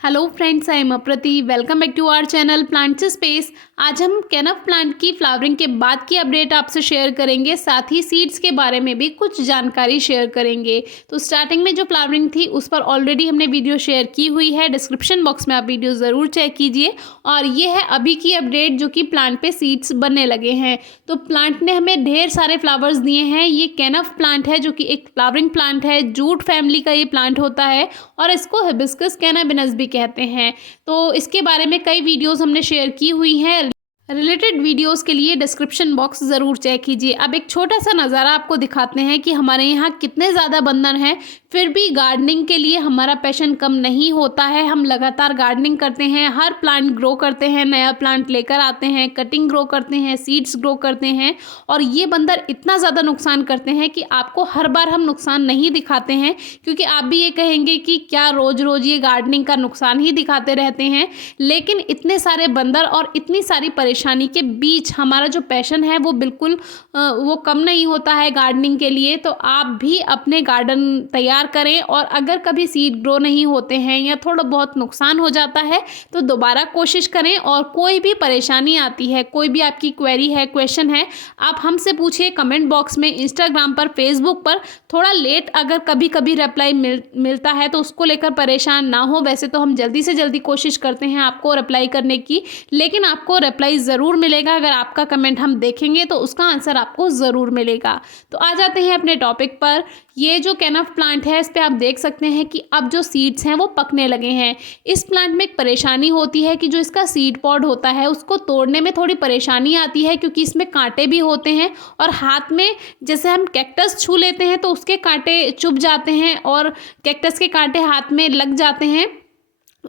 Hello friends, I am Aprati. Welcome back to our channel plants space. आज हम कैनफ plant की flowering के बाद की अपडेट आपसे शेयर करेंगे, साथ ही सीड्स के बारे में भी कुछ जानकारी शेयर करेंगे। तो स्टार्टिंग में जो फ्लावरिंग थी उस पर ऑलरेडी हमने वीडियो शेयर की हुई है, डिस्क्रिप्शन बॉक्स में आप वीडियो ज़रूर चेक कीजिए। और ये है अभी की अपडेट जो कि प्लांट पे सीड्स बनने लगे हैं। तो प्लांट ने हमें ढेर सारे फ्लावर्स दिए हैं। ये कैनफ प्लांट है जो कि एक फ्लावरिंग प्लांट है, जूट फैमिली का ये प्लांट होता है और इसको हिबिस्कस कैनाबिनस भी कहते हैं। तो इसके बारे में कई वीडियोस हमने शेयर की हुई हैं। रिलेटेड वीडियोस के लिए डिस्क्रिप्शन बॉक्स ज़रूर चेक कीजिए। अब एक छोटा सा नज़ारा आपको दिखाते हैं कि हमारे यहाँ कितने ज़्यादा बंदर हैं, फिर भी गार्डनिंग के लिए हमारा पैशन कम नहीं होता है। हम लगातार गार्डनिंग करते हैं, हर प्लांट ग्रो करते हैं, नया प्लांट लेकर आते हैं, कटिंग ग्रो करते हैं, सीड्स ग्रो करते हैं। और ये बंदर इतना ज़्यादा नुकसान करते हैं कि आपको हर बार हम नुकसान नहीं दिखाते हैं, क्योंकि आप भी ये कहेंगे कि क्या रोज़ रोज़ ये गार्डनिंग का नुकसान ही दिखाते रहते हैं। लेकिन इतने सारे बंदर और इतनी सारी परेशानी के बीच हमारा जो पैशन है वो बिल्कुल वो कम नहीं होता है गार्डनिंग के लिए। तो आप भी अपने गार्डन तैयार करें, और अगर कभी सीड ग्रो नहीं होते हैं या थोड़ा बहुत नुकसान हो जाता है तो दोबारा कोशिश करें। और कोई भी परेशानी आती है, कोई भी आपकी क्वेरी है, क्वेश्चन है, आप हमसे पूछिए कमेंट बॉक्स में, इंस्टाग्राम पर, फेसबुक पर। थोड़ा लेट अगर कभी कभी रिप्लाई मिलता है तो उसको लेकर परेशान ना हो। वैसे तो हम जल्दी से जल्दी कोशिश करते हैं आपको रिप्लाई करने की, लेकिन आपको रिप्लाई ज़रूर मिलेगा। अगर आपका कमेंट हम देखेंगे तो उसका आंसर आपको ज़रूर मिलेगा। तो आ जाते हैं अपने टॉपिक पर। ये जो कैनफ प्लांट है, इस पे आप देख सकते हैं कि अब जो सीड्स हैं वो पकने लगे हैं। इस प्लांट में एक परेशानी होती है कि जो इसका सीड पॉड होता है उसको तोड़ने में थोड़ी परेशानी आती है, क्योंकि इसमें कांटे भी होते हैं। और हाथ में जैसे हम कैक्टस छू लेते हैं तो उसके कांटे चुभ जाते हैं, और कैक्टस के कांटे हाथ में लग जाते हैं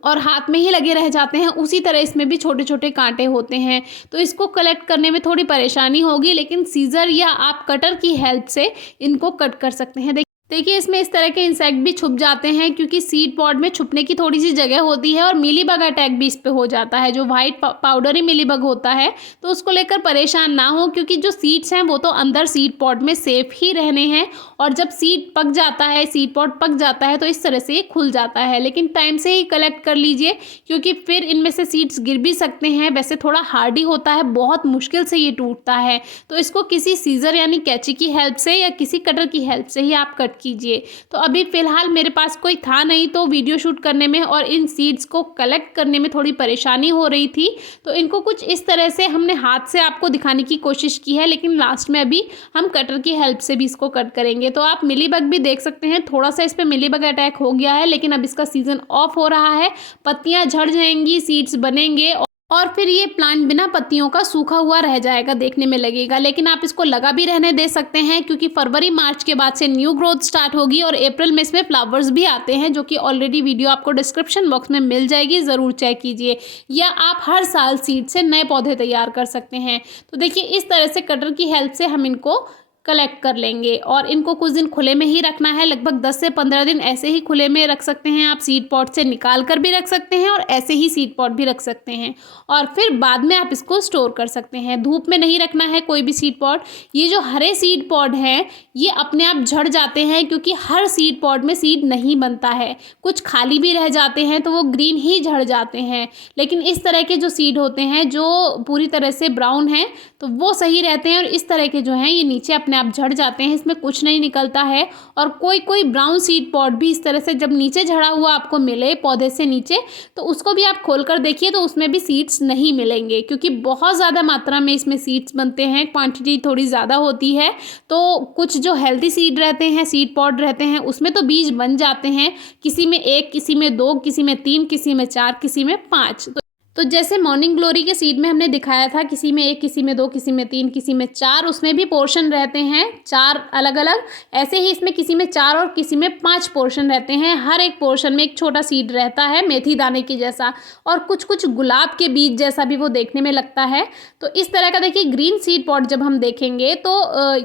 और हाथ में ही लगे रह जाते हैं। उसी तरह इसमें भी छोटे छोटे कांटे होते हैं। तो इसको कलेक्ट करने में थोड़ी परेशानी होगी, लेकिन सीजर या आप कटर की हेल्प से इनको कट कर सकते हैं। देखिए इसमें इस तरह के इंसेक्ट भी छुप जाते हैं, क्योंकि सीड पॉड में छुपने की थोड़ी सी जगह होती है। और मिलीबग अटैक भी इस पे हो जाता है, जो वाइट पाउडरी मिलीबग होता है। तो उसको लेकर परेशान ना हो, क्योंकि जो सीड्स हैं वो तो अंदर सीड पॉड में सेफ ही रहने हैं। और जब सीड पक जाता है, सीड पॉड पक जाता है, तो इस तरह से ये खुल जाता है। लेकिन टाइम से ही कलेक्ट कर लीजिए, क्योंकि फिर इनमें से सीड्स गिर भी सकते हैं। वैसे थोड़ा हार्डी होता है, बहुत मुश्किल से ये टूटता है। तो इसको किसी सीजर यानी कैंची की हेल्प से या किसी कटर की हेल्प से ही आप कट कीजिए। तो अभी फ़िलहाल मेरे पास कोई था नहीं, तो वीडियो शूट करने में और इन सीड्स को कलेक्ट करने में थोड़ी परेशानी हो रही थी। तो इनको कुछ इस तरह से हमने हाथ से आपको दिखाने की कोशिश की है, लेकिन लास्ट में अभी हम कटर की हेल्प से भी इसको कट करेंगे। तो आप मिलीबग भी देख सकते हैं, थोड़ा सा इस पर मिलीबग अटैक हो गया है, लेकिन अब इसका सीजन ऑफ हो रहा है। पत्तियां झड़ जाएंगी, सीड्स बनेंगे और फिर ये प्लांट बिना पत्तियों का सूखा हुआ रह जाएगा, देखने में लगेगा। लेकिन आप इसको लगा भी रहने दे सकते हैं, क्योंकि फरवरी मार्च के बाद से न्यू ग्रोथ स्टार्ट होगी और अप्रैल में इसमें फ्लावर्स भी आते हैं, जो कि ऑलरेडी वीडियो आपको डिस्क्रिप्शन बॉक्स में मिल जाएगी, ज़रूर चेक कीजिए। या आप हर साल सीड से नए पौधे तैयार कर सकते हैं। तो देखिए इस तरह से कटर की हेल्प से हम इनको कलेक्ट कर लेंगे। और इनको कुछ दिन खुले में ही रखना है, लगभग 10 से 15 दिन ऐसे ही खुले में रख सकते हैं। आप सीड पॉट से निकाल कर भी रख सकते हैं और ऐसे ही सीड पॉट भी रख सकते हैं, और फिर बाद में आप इसको स्टोर कर सकते हैं। धूप में नहीं रखना है कोई भी सीड पॉट। ये जो हरे सीड पॉट हैं ये अपने आप झड़ जाते हैं, क्योंकि हर सीड पॉट में सीड नहीं बनता है। कुछ खाली भी रह जाते हैं तो वो ग्रीन ही झड़ जाते हैं। लेकिन इस तरह के जो सीड होते हैं जो पूरी तरह से ब्राउन हैं तो वो सही रहते हैं, और इस तरह के जो हैं ये नीचे अपने आप झड़ जाते हैं, इसमें कुछ नहीं निकलता है। और कोई कोई ब्राउन सीड पॉट भी इस तरह से जब नीचे झड़ा हुआ आपको मिले पौधे से नीचे, तो उसको भी आप खोल कर देखिए तो उसमें भी सीड्स नहीं मिलेंगे, क्योंकि बहुत ज़्यादा मात्रा में इसमें सीड्स बनते हैं, क्वांटिटी थोड़ी ज़्यादा होती है। तो कुछ जो हेल्दी सीड रहते हैं, सीड पॉट रहते हैं, उसमें तो बीज बन जाते हैं, किसी में 1, किसी में 2, किसी में 3, किसी में 4, किसी में 5। तो जैसे मॉर्निंग ग्लोरी के सीड में हमने दिखाया था, किसी में 1, किसी में 2, किसी में 3, किसी में 4, उसमें भी पोर्शन रहते हैं 4 अलग अलग। ऐसे ही इसमें किसी में 4 और किसी में 5 पोर्शन रहते हैं। हर एक पोर्शन में एक छोटा सीड रहता है, मेथी दाने की जैसा, और कुछ कुछ गुलाब के बीज जैसा भी वो देखने में लगता है। तो इस तरह का देखिए ग्रीन सीड पॉट जब हम देखेंगे तो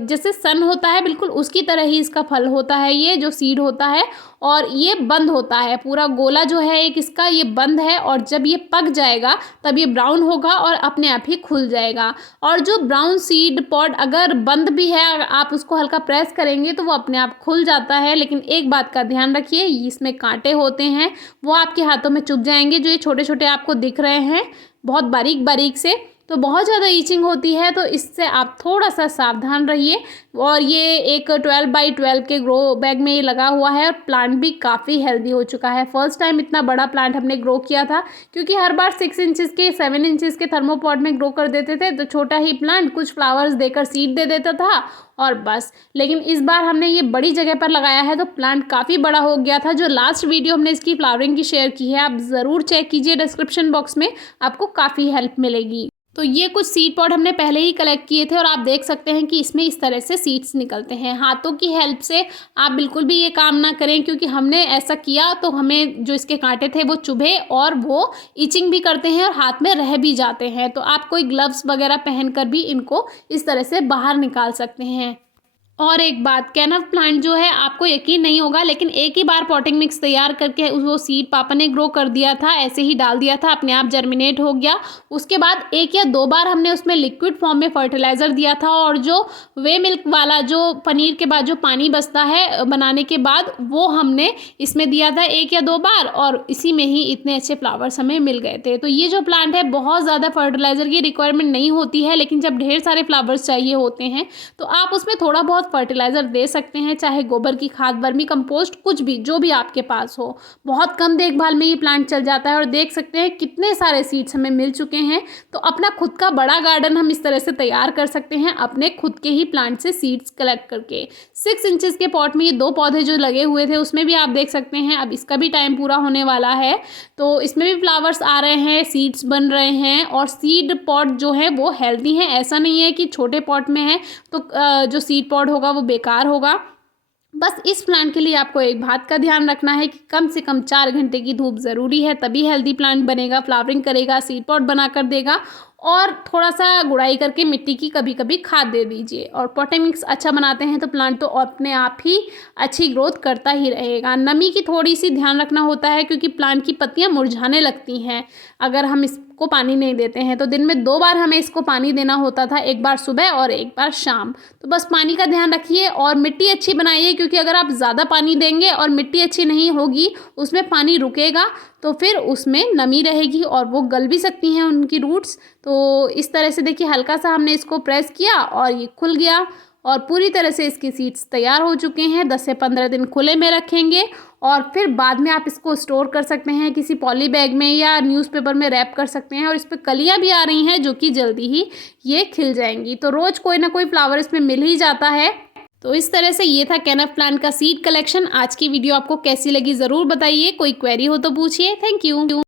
जैसे सन होता है बिल्कुल उसकी तरह ही इसका फल होता है, ये जो सीड होता है। और ये बंद होता है, पूरा गोला जो है एक इसका ये बंद है, और जब ये पक जाएगा तब ये ब्राउन होगा और अपने आप ही खुल जाएगा। और जो ब्राउन सीड पॉड अगर बंद भी है, अगर आप उसको हल्का प्रेस करेंगे तो वो अपने आप खुल जाता है। लेकिन एक बात का ध्यान रखिए, इसमें कांटे होते हैं, वो आपके हाथों में चुभ जाएंगे। जो ये छोटे छोटे आपको दिख रहे हैं बहुत बारीक बारीक से, तो बहुत ज़्यादा ईचिंग होती है, तो इससे आप थोड़ा सा सावधान रहिए। और ये एक 12 बाई 12 के ग्रो बैग में ये लगा हुआ है, और प्लांट भी काफ़ी हेल्दी हो चुका है। फर्स्ट टाइम इतना बड़ा प्लांट हमने ग्रो किया था, क्योंकि हर बार 6 इंचज़ के 7 इंचज़ के थर्मोपॉट में ग्रो कर देते थे, तो छोटा ही प्लांट कुछ फ्लावर्स देकर सीड दे देता था और बस। लेकिन इस बार हमने ये बड़ी जगह पर लगाया है, तो प्लांट काफ़ी बड़ा हो गया था। जो लास्ट वीडियो हमने इसकी फ्लावरिंग की शेयर की है, आप ज़रूर चेक कीजिए, डिस्क्रिप्शन बॉक्स में आपको काफ़ी हेल्प मिलेगी। तो ये कुछ सीड पॉड हमने पहले ही कलेक्ट किए थे, और आप देख सकते हैं कि इसमें इस तरह से सीड्स निकलते हैं। हाथों की हेल्प से आप बिल्कुल भी ये काम ना करें, क्योंकि हमने ऐसा किया तो हमें जो इसके कांटे थे वो चुभे, और वो इचिंग भी करते हैं और हाथ में रह भी जाते हैं। तो आप कोई ग्लव्स वगैरह पहनकर भी इनको इस तरह से बाहर निकाल सकते हैं। और एक बात, कैनफ प्लांट जो है, आपको यकीन नहीं होगा, लेकिन एक ही बार पॉटिंग मिक्स तैयार करके वो सीड पापा ने ग्रो कर दिया था, ऐसे ही डाल दिया था, अपने आप जर्मिनेट हो गया। उसके बाद 1 या 2 बार हमने उसमें लिक्विड फॉर्म में फर्टिलाइज़र दिया था, और जो वे मिल्क वाला जो पनीर के बाद जो पानी बचता है बनाने के बाद, वो हमने इसमें दिया था 1 या 2 बार, और इसी में ही इतने अच्छे फ्लावर्स हमें मिल गए थे। तो ये जो प्लांट है, बहुत ज़्यादा फर्टिलाइज़र की रिक्वायरमेंट नहीं होती है, लेकिन जब ढेर सारे फ्लावर्स चाहिए होते हैं तो आप उसमें थोड़ा बहुत फर्टिलाइज़र दे सकते हैं, चाहे गोबर की खाद, वर्मी कंपोस्ट, कुछ भी, जो भी आपके पास हो। बहुत कम देखभाल में ये प्लांट चल जाता है, और देख सकते हैं कितने सारे सीड्स हमें मिल चुके हैं। तो अपना खुद का बड़ा गार्डन हम इस तरह से तैयार कर सकते हैं, अपने खुद के ही प्लांट से सीड्स कलेक्ट करके। 6 इंचेस के पॉट में ये 2 पौधे जो लगे हुए थे, उसमें भी आप देख सकते हैं अब इसका भी टाइम पूरा होने वाला है, तो इसमें भी फ्लावर्स आ रहे हैं, सीड्स बन रहे हैं। और सीड पॉट जो है वो हेल्दी है, ऐसा नहीं है कि छोटे पॉट में है तो जो सीड पॉट होगा वो बेकार होगा। बस इस प्लांट के लिए आपको एक बात का ध्यान रखना है कि कम से कम 4 घंटे की धूप ज़रूरी है, तभी हेल्दी प्लांट बनेगा, फ्लावरिंग करेगा, सीड पॉट बनाकर देगा। और थोड़ा सा गुड़ाई करके मिट्टी की कभी कभी खाद दे दीजिए। और पॉटिंग मिक्स अच्छा बनाते हैं तो प्लांट तो अपने आप ही अच्छी ग्रोथ करता ही रहेगा। नमी की थोड़ी सी ध्यान रखना होता है, क्योंकि प्लांट की पत्तियां मुरझाने लगती हैं अगर हम इसको पानी नहीं देते हैं। तो दिन में 2 बार हमें इसको पानी देना होता था, एक बार सुबह और एक बार शाम। तो बस पानी का ध्यान रखिए और मिट्टी अच्छी बनाइए, क्योंकि अगर आप ज़्यादा पानी देंगे और मिट्टी अच्छी नहीं होगी, उसमें पानी रुकेगा तो फिर उसमें नमी रहेगी और वो गल भी सकती हैं उनकी रूट्स। तो इस तरह से देखिए, हल्का सा हमने इसको प्रेस किया और ये खुल गया, और पूरी तरह से इसकी सीड्स तैयार हो चुके हैं। 10 से 15 दिन खुले में रखेंगे और फिर बाद में आप इसको स्टोर कर सकते हैं किसी पॉली बैग में, या न्यूज़पेपर में रैप कर सकते हैं। और इस पर कलियाँ भी आ रही हैं जो कि जल्दी ही ये खिल जाएंगी। तो रोज़ कोई ना कोई फ्लावर इसमें मिल ही जाता है। तो इस तरह से ये था कैनफ प्लांट का सीड कलेक्शन। आज की वीडियो आपको कैसी लगी ज़रूर बताइए, कोई क्वेरी हो तो पूछिए। Thank you.